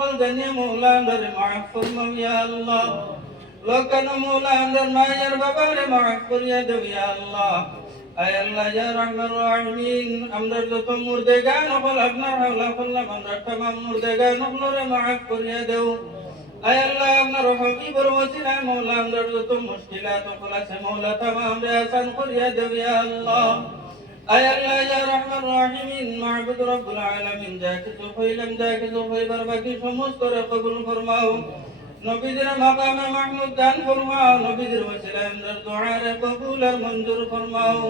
সকল জানিয়ে মৌলা আমদারে মাফ ফরমাও ইয়া আল্লাহ। লোকানো মৌলা আমদার মায়ের বাবারে মাফ করিয়া দেও ইয়া আল্লাহ। আয় আল্লাহ ইয়া রাহমান রাহিমিন, আমদার যত মুর্দেগান হল আপনার হাওলা করলাম, আমদার तमाम মুর্দেগান হলরে মাফ করিয়া দেও। আয় আল্লাহ আপনার হাবিবের ওসিলায় মৌলা আমদার যত মুশকিলাত হল আছে মৌলা तमाम রে আসান করিয়া দেও ইয়া আল্লাহ। আয় আল্লাহ ইয়া রাহমান রাহিমিন, মাহবুব রব্বুল আলামিন, যা কিছু হইলাম যা কিছু হইবার বাকি সমস্ত রে কবুল ফরমাও। নবীদের মাকামে মাহমুদ দান ফরমাও, নবীদের ওসিলায় আমদার দুআ রে কবুল আর মঞ্জুর ফরমাও।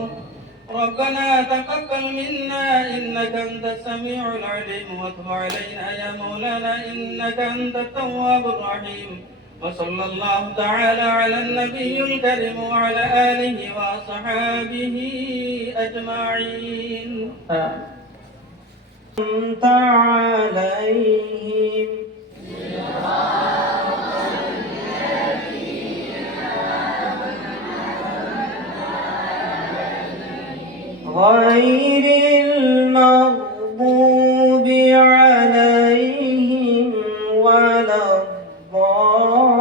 ربنا تقبل منا إنك أنت السميع العليم وتب علينا يا مولانا إنك أنت التواب الرحيم. وصلى الله تعالى على النبي الكريم وعلى آله وصحابه أجمعين. أنت عليهم غير المغضوب عليهم ولا الضالين.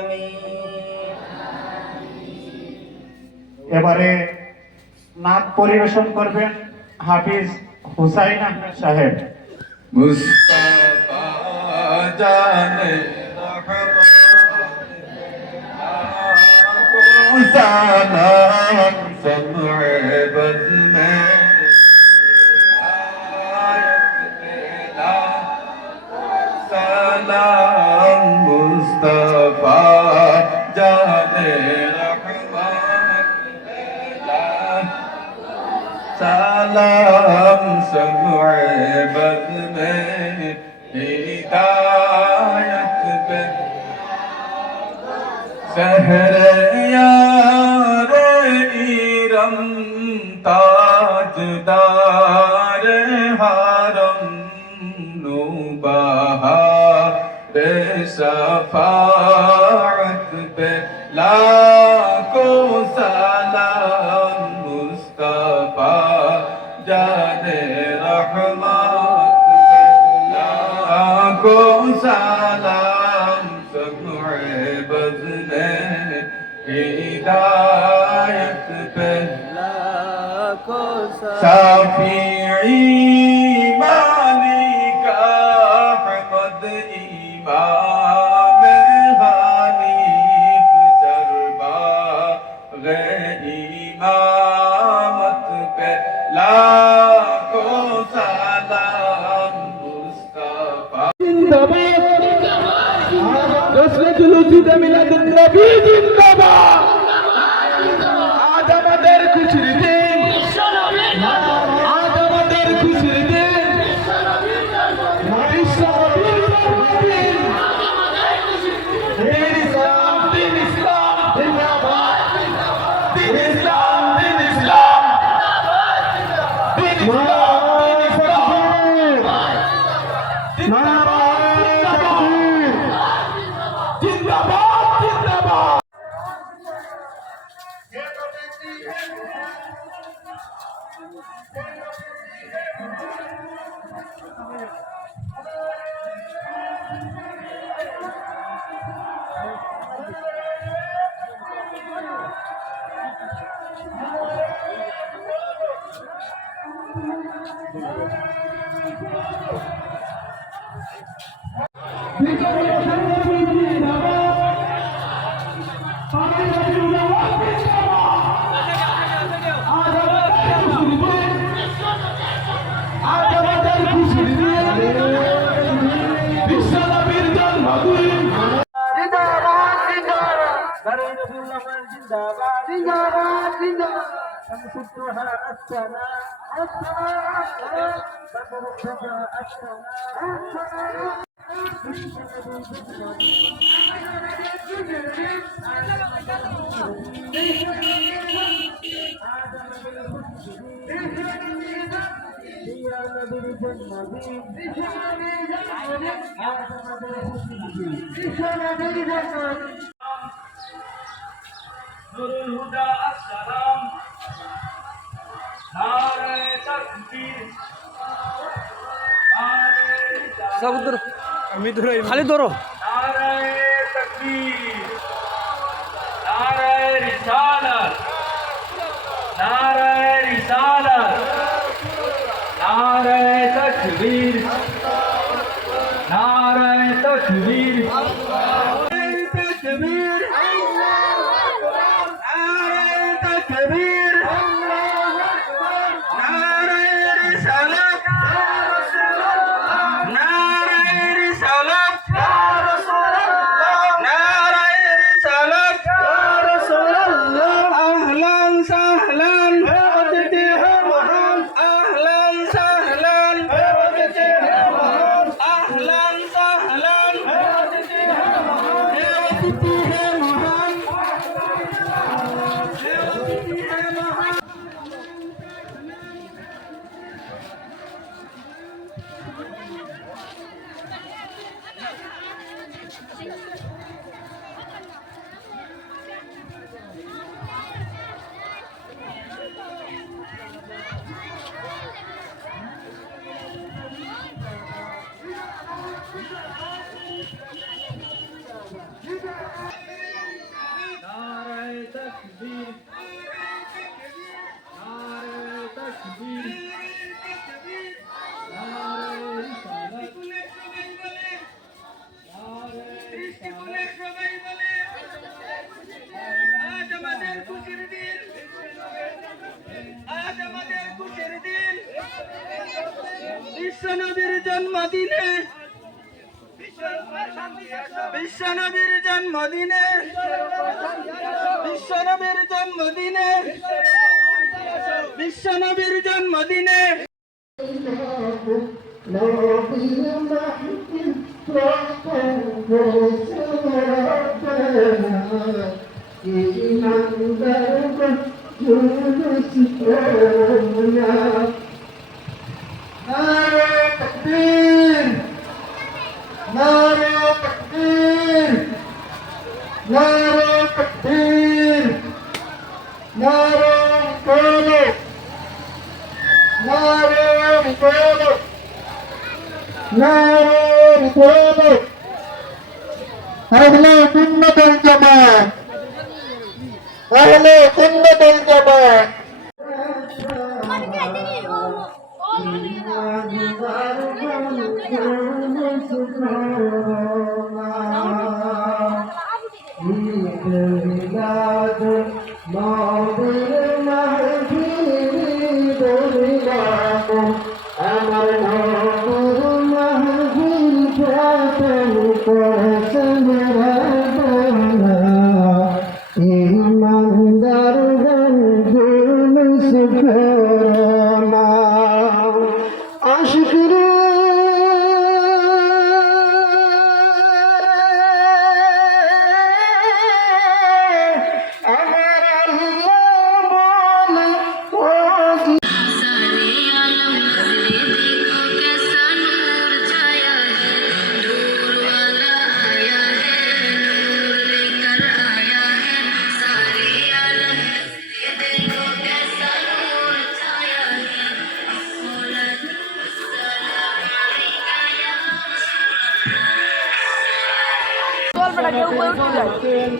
آمين. এবারে নাত পরিবেশন করবেন হাফিজ হুসাইন আহমেদ সাহেব। মুস্তাফা জানে রহমান সালাম সময়ে বজনে সালাম মুস্তাফা জানে سلام سمع بد میں ہدایت پہ سحر یار ایرم تاجدار حرم نوبہار شفاعت پہ لاکھوں سلام مصطفیٰ جانے رحمت لاکھوں سلام سمع بزنے ہدایت پہ لاکھوں سلام شافعی مالک احمد امام حنیف جربا امامت پہ لاکھوں سلام مصطفیٰ জিন্দাবাদ রসুল উচিতে মিলাদুন নবী জিন্দাবাদ আজ আমাদের খুশির দিন আজ আমাদের খুশির দিন বিশ্ব নবীর জন্মদিন দিন ইসলাম দিন ইসলাম জিন্দাবাদ দিন ইসলাম দিন ইসলাম দিন ইসলাম দিন ইসলাম জিন্দাবাদ জিন্দাবাদ নুরুল হুদা আসসালাম নারে তাকবীর সব ধরো আমি ধরো খালি ধরো নারে তাকবীর নারে রিসালাত নারে রিসালাত নারে তাকবীর নারে তাকবীর تكبير نعرة تكبير نعرة رسالة نعرة رسالة نعرة رسالة أهلا سهلا أهلا سهلا أهلا سهلا नारे तकबीर नारे तकबीर नारे रिसालत আজ আমাদের খুশির দিন আজ আমাদের খুশির দিন বিশ্বনবীর জন্মদিনে বিশ্বনবীর জন্মদিনে বিশ্বনবীর জন্মদিনে বিশ্বনবীর জন্মদিনে أهلا سنة الجماعة أهلا سنة الجماعة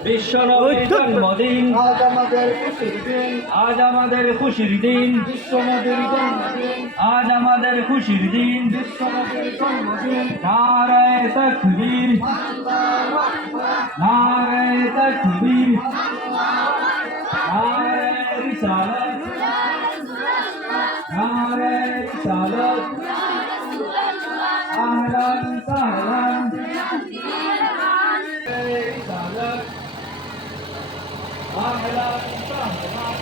বিশ্বনবীর জন্মদিন আজ আমাদের খুশির দিন আজ আমাদের খুশির দিন বিশ্বনবীর জন্মদিন আজ আমাদের খুশির দিন বিশ্বনবীর জন্মদিন নারায়ে তাকবীর নারায়ে তাকবীর নারায়ে রিসালাত নারায়ে রিসালাত আহলান সাহলান রিসালাত আহলান সাহলান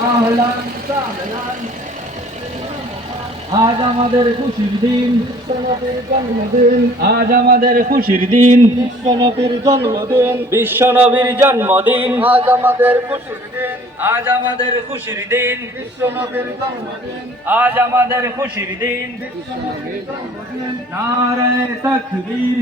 আহলান সাহলান আজ আমাদের খুশির দিন, বিশ্বনবীর জন্মদিন, আজ আমাদের খুশির দিন, বিশ্বনবীর জন্মদিন, বিশ্বনবীর জন্মদিন, আজ আমাদের খুশির দিন, আজ আমাদের খুশির দিন, বিশ্বনবীর জন্মদিন, আজ আমাদের খুশির দিন। বিশ্বনবীর জন্মদিন। নারে তাকবীর,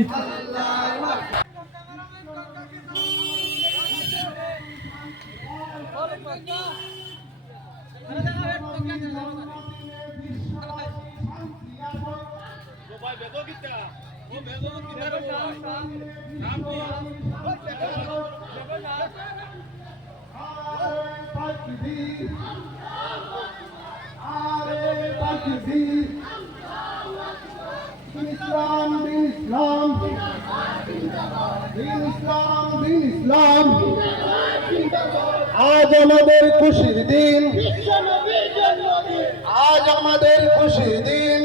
ইসলাম দিন ইসলাম, দিন ইসলাম, দিন ইসলাম। আজ আমাদের খুশির দিন, আজ আমাদের খুশির দিন,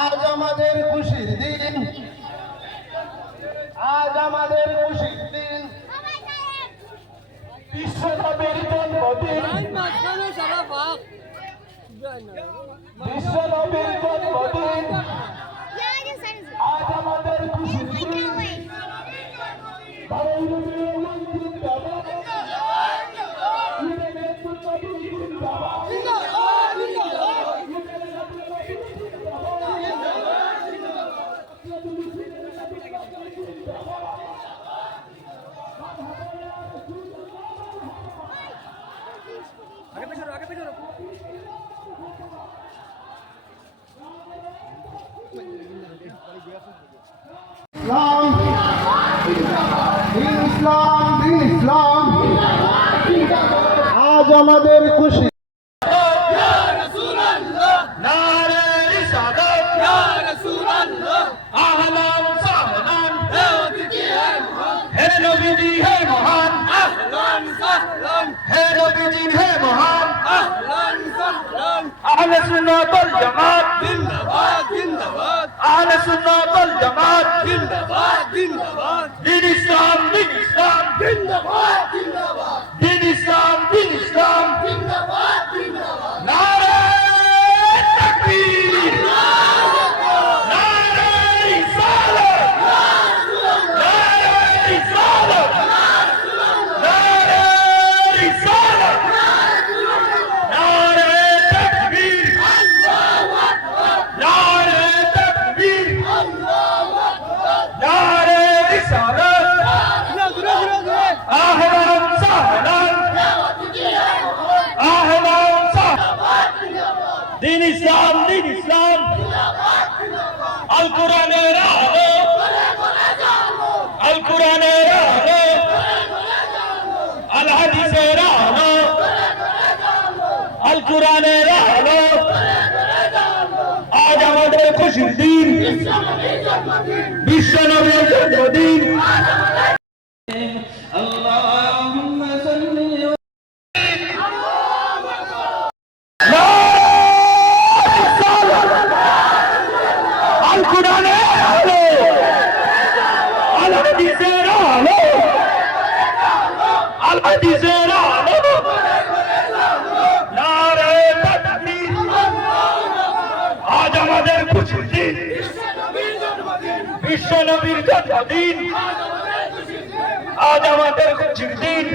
আজ আমাদের খুশির দিন, আজ আমাদের খুশির দিন। বিশ্বনবীর জন্মদিন, বিশ্বনবীর জন্মদিন, আজ আমাদের খুশির দিন। ইসলাম, দিন ইসলাম, দিন ইসলাম। আজ আমাদের খুশি। নারে রিসালাত, আহলান সাহলান, হে নবীজি হে মহান, হে নবীজি হে মহান। আহলে সুন্নাত ওয়াল জামাত জিন্দাবাদ, জিন্দাবাদ। আহলে সুন্নাত ওয়াল জামাত জিন্দাবাদ, জিন্দাবাদ। দিন ইসলাম, দিন ইসলাম, জিন্দাবাদ, জিন্দাবাদ। দিন ইসলাম, দিন ইসলাম, জিন্দাবাদ, জিন্দাবাদ। নারে তাকবীর, নারে রিসালাত, নারে রিসালাত, নারে রিসালাত, নারে তাকবীর, নারে তাকবীর, নারে রিসালাত, আহলান সাহলান, আহলান সাহলান। দিন ইসলাম, দিন ইসলাম, আল কোরআনের আলো, আল কোরআনের আলো, আল হাদিসের আলো, আল কোরআনের আলো। আজ আমাদের খুশির দিন, বিশ্বনবীর জন্মদিন। আল্লাহুম্মা সাল্লি আল কোরআনের আলো, আল হাদিসের আলো, আল হাদিসের আলো। নারে তাকবীর, আজ আমাদের খুশির দিন, বিশ্বনবীর জন্মদিন, আজ আমাদের খুশির দিন।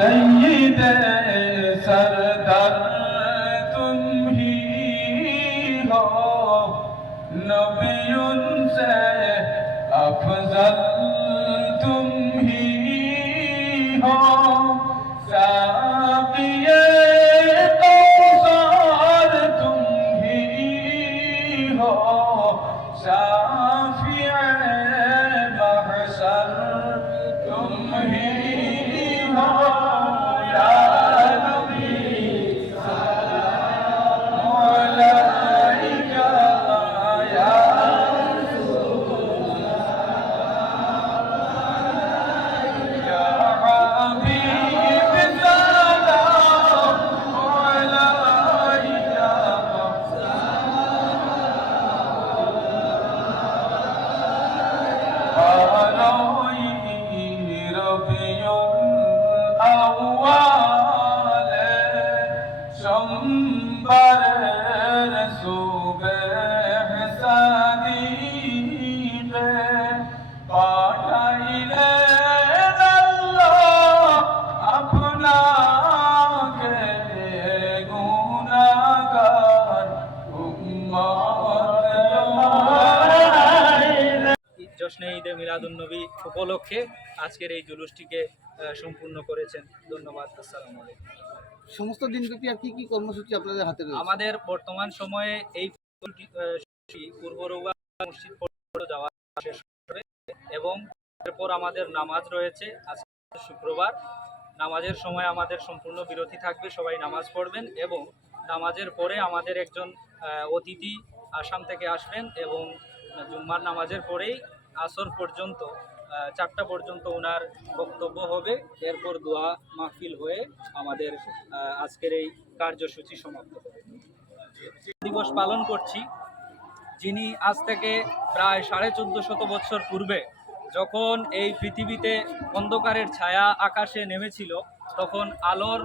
सैयदे सरदार तुम ही हो, नबियों से अफजल तुम ही हो, साक़िए कौसर तुम ही हो, शाफ़िए महशर तुम ही हो। या नबी सलाम अलैका, या या हबीब सलाम अलैका। মিলাদুন্নবী উপলক্ষে আজকের এই জুলুসটিকে সম্পূর্ণ করেছেন। ধন্যবাদ। আসসালামু আলাইকুম। সমস্ত দিনব্যাপী আর কি কি কর্মসূচি আপনাদের হাতে রয়েছে? আমাদের বর্তমান সময়ে এই পূর্ব রৌবা মসজিদ পর্যন্ত যাওয়া শেষ হবে এবং এরপর আমাদের নামাজ রয়েছে। আজকে শুক্রবার, নামাজের সময় আমাদের সম্পূর্ণ বিরতি থাকবে, সবাই নামাজ পড়বেন এবং নামাজের পরে আমাদের একজন অতিথি আসাম থেকে আসবেন এবং জুম্মার নামাজের পরেই আসর পর্যন্ত 4টা পর্যন্ত ওনার বক্তব্য হবে। এরপর দোয়া মাহফিল হয়ে আমাদের আজকের এই কার্যসূচি সমাপ্ত হবে। দিবস পালন করছি, যিনি আজ থেকে প্রায় 1450 বছর পূর্বে যখন এই পৃথিবীতে অন্ধকারের ছায়া আকাশে নেমেছিল, তখন আলোর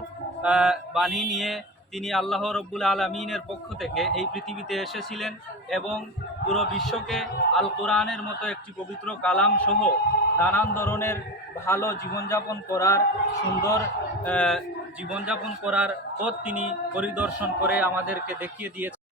বাণী নিয়ে তিনি আল্লাহ রব্বুল আলামিনের পক্ষ থেকে এই পৃথিবীতে এসেছিলেন এবং পুরো বিশ্বকে আল কোরআনের মতো একটি পবিত্র কালাম সহ নানান ধরনের ভালো জীবনযাপন করার, সুন্দর জীবনযাপন করার পথ তিনি পরিদর্শন করে আমাদেরকে দেখিয়ে দিয়েছেন।